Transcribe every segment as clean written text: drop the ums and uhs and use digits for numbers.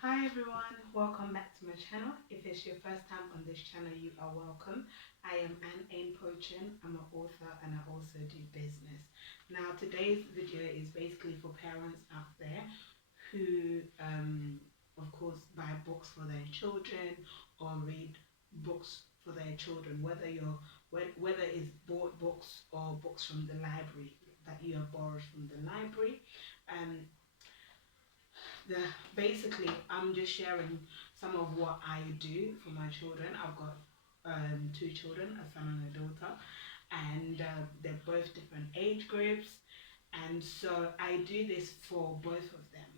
Hi everyone, welcome back to my channel. If it's your first time on this channel, you are welcome. I am Anne Pochin. I'm an author and I also do business. Now today's video is basically for parents out there who of course buy books for their children or read books for their children, whether it's bought books or books from the library that you have borrowed from the library. Um, Basically I'm just sharing some of what I do for my children. I've got two children, a son and a daughter, and they're both different age groups, and so I do this for both of them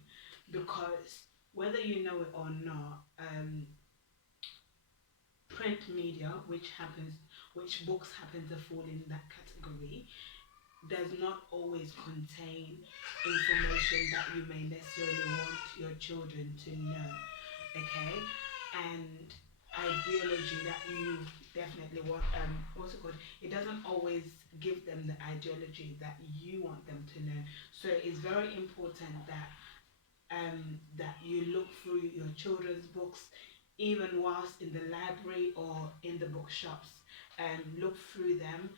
because whether you know it or not, print media, which books happen to fall in that category, does not always contain information that you may necessarily want your children to know, okay? And ideology that you definitely want, what's it called? It doesn't always give them the ideology that you want them to know. So it's very important that you look through your children's books, even whilst in the library or in the bookshops, and look through them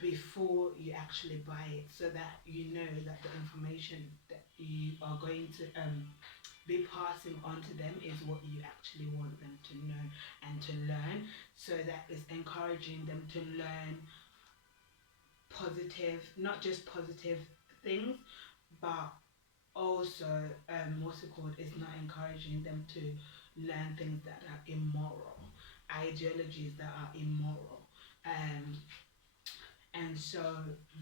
before you actually buy it, so that you know that the information that you are going to be passing on to them is what you actually want them to know and to learn, so that it's encouraging them to learn positive, not just positive things, but also what's it called, it's not encouraging them to learn things that are immoral, ideologies that are immoral. And so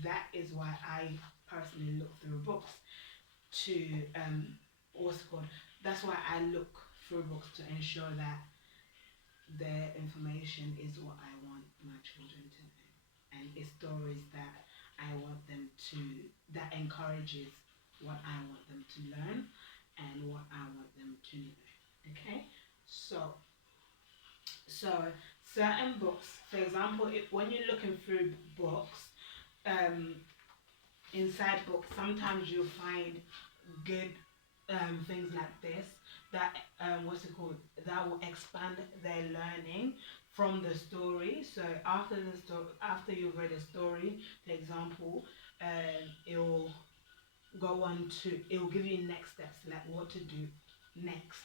that is why I personally look through books to what's it called, that's why I look through books to ensure that their information is what I want my children to know, and it's stories that I want them to, that encourages what I want them to learn and what I want them to know. Okay, so certain books, for example, when you're looking through books, um, inside books, sometimes you'll find good things like this that what's it called, that will expand their learning from the story. So after the story, after you've read a story, for example, it will go on to, it will give you next steps, like what to do next.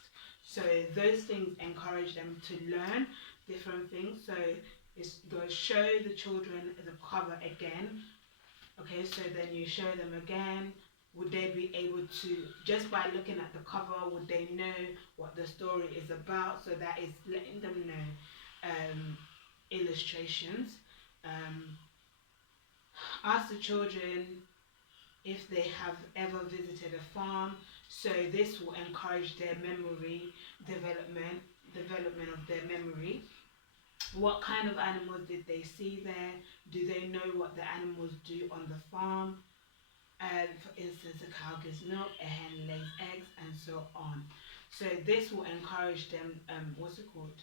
So those things encourage them to learn different things. So it's going to show the children the cover again. Okay, so then you show them again. Would they be able to, just by looking at the cover, would they know what the story is about? So that is letting them know illustrations. Ask the children if they have ever visited a farm. So this will encourage their memory development of their memory. What kind of animals did they see there? Do they know what the animals do on the farm? For instance, a cow gives milk, a hen lays eggs, and so on. So this will encourage them, what's it called,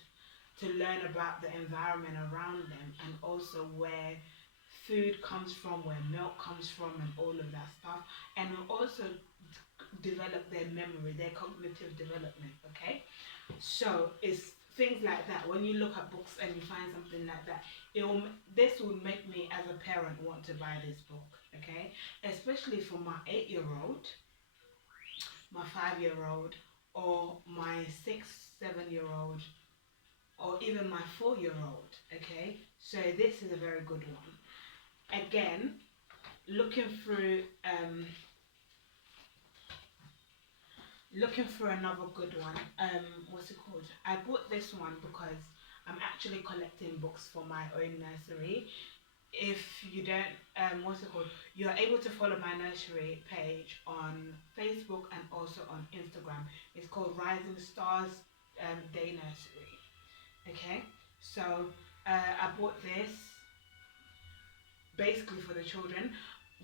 to learn about the environment around them, and also where food comes from, where milk comes from, and all of that stuff. And will also develop their memory, their cognitive development. Okay, so it's things like that. When you look at books and you find something like that, this will make me as a parent want to buy this book. Okay, especially for my 8-year-old, my 5-year-old, or my 7-year-old, or even my 4-year-old. Okay, so this is a very good one. Again, looking through another good one. What's it called? I bought this one because I'm actually collecting books for my own nursery. If you don't, what's it called? You're able to follow my nursery page on Facebook and also on Instagram. It's called Rising Stars Day Nursery. Okay, so I bought this basically for the children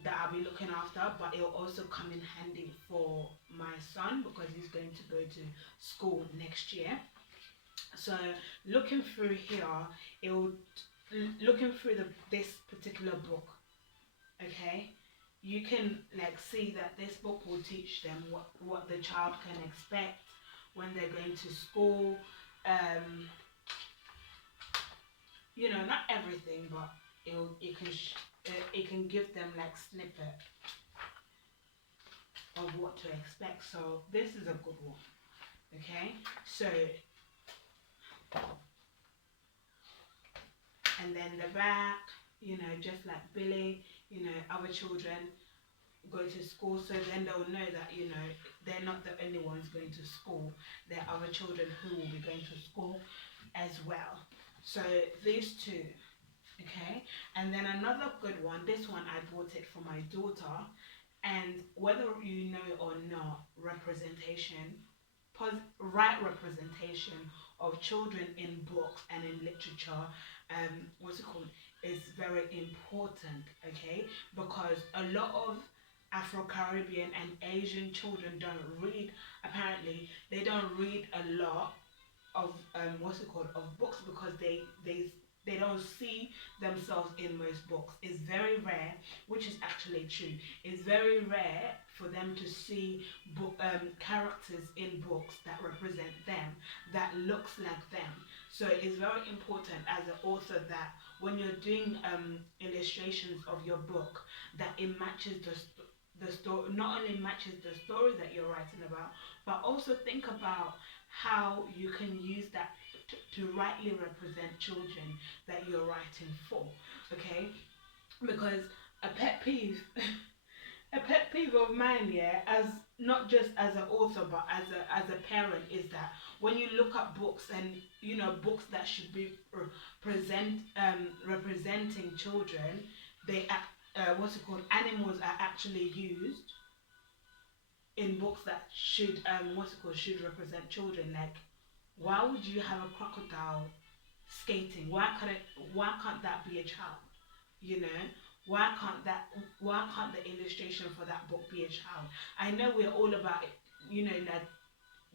that I'll be looking after, but it'll also come in handy for my son because he's going to go to school next year. So looking through here, looking through this particular book, okay, you can like see that this book will teach them what the child can expect, when they're going to school. Um, not everything, but it can give them like snippet of what to expect. So this is a good one. Okay, so and then the back, just like Billy, other children go to school, so then they'll know that they're not the only ones going to school. There are other children who will be going to school as well. So these two, okay. And then another good one, this one I bought it for my daughter, and whether you know or not, right representation of children in books and in literature, what's it called, is very important, okay? Because a lot of Afro-Caribbean and Asian children don't read, apparently, they don't read a lot of of books, because they don't see themselves in most books. It's very rare, which is actually true. It's very rare for them to see characters in books that represent them, that looks like them. So it's very important as an author that when you're doing illustrations of your book, that it matches the story, not only matches the story that you're writing about, but also think about how you can use that to rightly represent children that you're writing for, okay? Because a pet peeve, a pet peeve of mine, yeah, as not just as an author but as a parent, is that when you look at books and books that should be representing children, animals are actually used in books that should represent children. Like, why would you have a crocodile skating? Why can't that be a child? You know? Why can't the illustration for that book be a child? I know we're all about it, like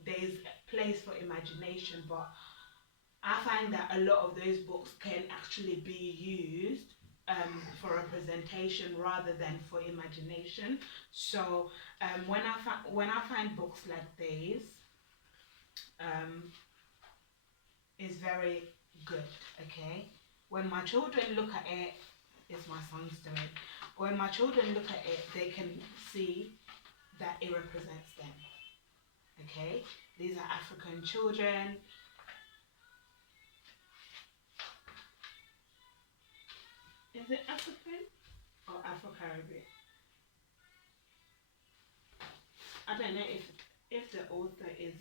there's a place for imagination, but I find that a lot of those books can actually be used for representation rather than for imagination. So when I find books like these, um, is very good. Okay, when my children look at it, it's my son's doing. When my children look at it, they can see that it represents them. Okay, these are African children. Is it African or Afro-Caribbean? I don't know if the author is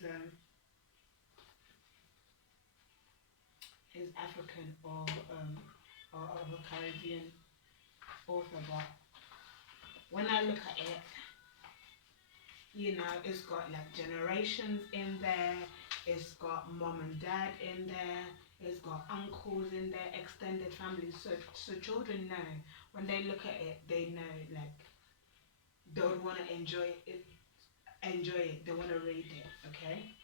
African or of a Caribbean author, but when I look at it, it's got like generations in there, it's got mom and dad in there, it's got uncles in there, extended families. So children know, when they look at it, they know, like, they would want to enjoy it, they want to read it, okay?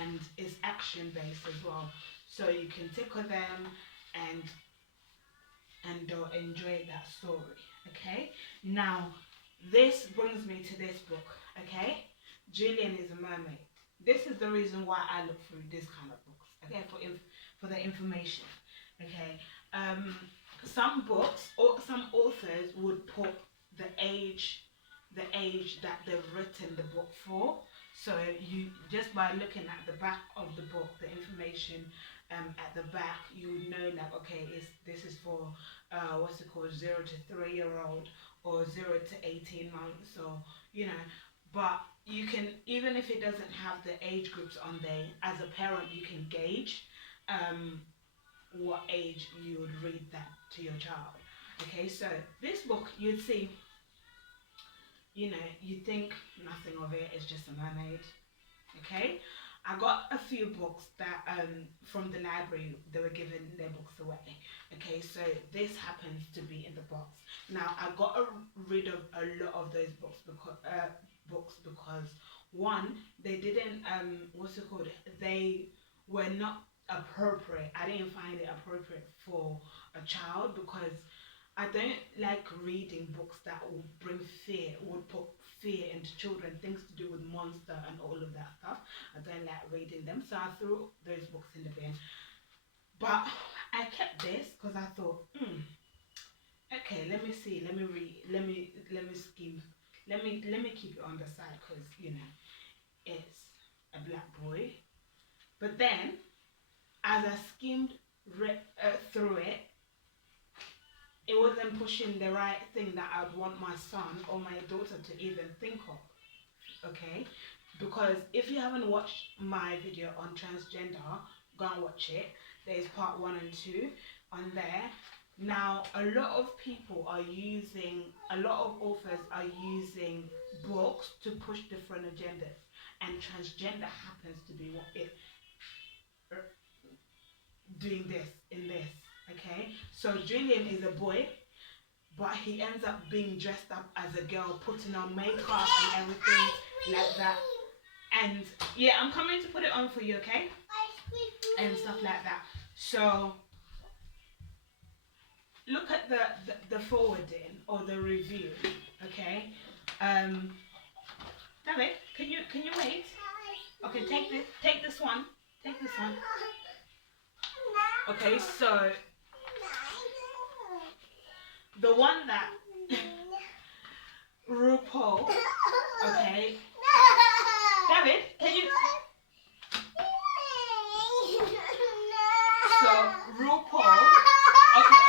And it's action based as well, so you can tickle them and they'll enjoy that story. Okay, now this brings me to this book. Okay, Julian is a mermaid. This is the reason why I look through this kind of books. Okay, for the information. Okay, some books or some authors would put the age that they've written the book for. So you, just by looking at the back of the book, the information at the back, you would know, like, okay, this is for 0 to 3 year old, or 0 to 18 months, or but you can, even if it doesn't have the age groups on there, as a parent you can gauge what age you would read that to your child. Okay, so this book, you'd see, you think nothing of it, it's just a mermaid. Okay, I got a few books that from the library, they were giving their books away. Okay, so this happens to be in the box. Now I got rid of a lot of those books because one, they didn't they were not appropriate. I didn't find it appropriate for a child, because I don't like reading books that will bring fear, would put fear into children, things to do with monster and all of that stuff. I don't like reading them, so I threw those books in the bin. But I kept this because I thought, okay, let me see, let me read, let me skim, let me keep it on the side because it's a black boy. But then, as I skimmed through it, it wasn't pushing the right thing that I'd want my son or my daughter to even think of. Okay, because if you haven't watched my video on transgender, go and watch it. There's part 1 and 2 on there. Now, a lot of authors are using books to push different agendas, and transgender happens to be what it doing this in this. Okay, so Julian is a boy, but he ends up being dressed up as a girl, putting on makeup and everything like that. And yeah, I'm coming to put it on for you, okay? And stuff like that. So look at the forwarding or the review, okay? David, can you wait? Okay, take this one. Take this one. Okay, so the one that RuPaul, okay? David, can you? So RuPaul, okay.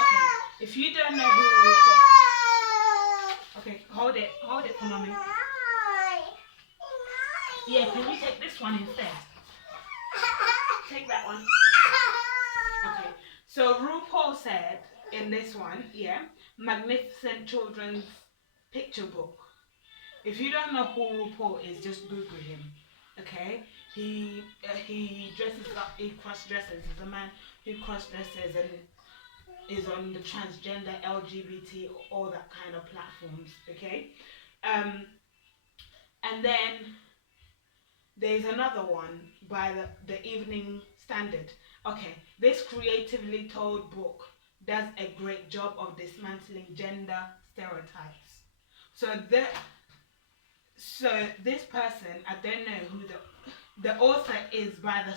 If you don't know who RuPaul, okay, hold it for mommy. Yeah, can you take this one instead? Take that one. Okay. So RuPaul said in this one, yeah, magnificent children's picture book. If you don't know who RuPaul is, just Google him. Okay, he dresses up, he cross dresses. He's a man who cross dresses and is on the transgender, LGBT, all that kind of platforms. Okay, and then there's another one by the Evening Standard. Okay, this creatively told book does a great job of dismantling gender stereotypes. So this person, I don't know who the author is by the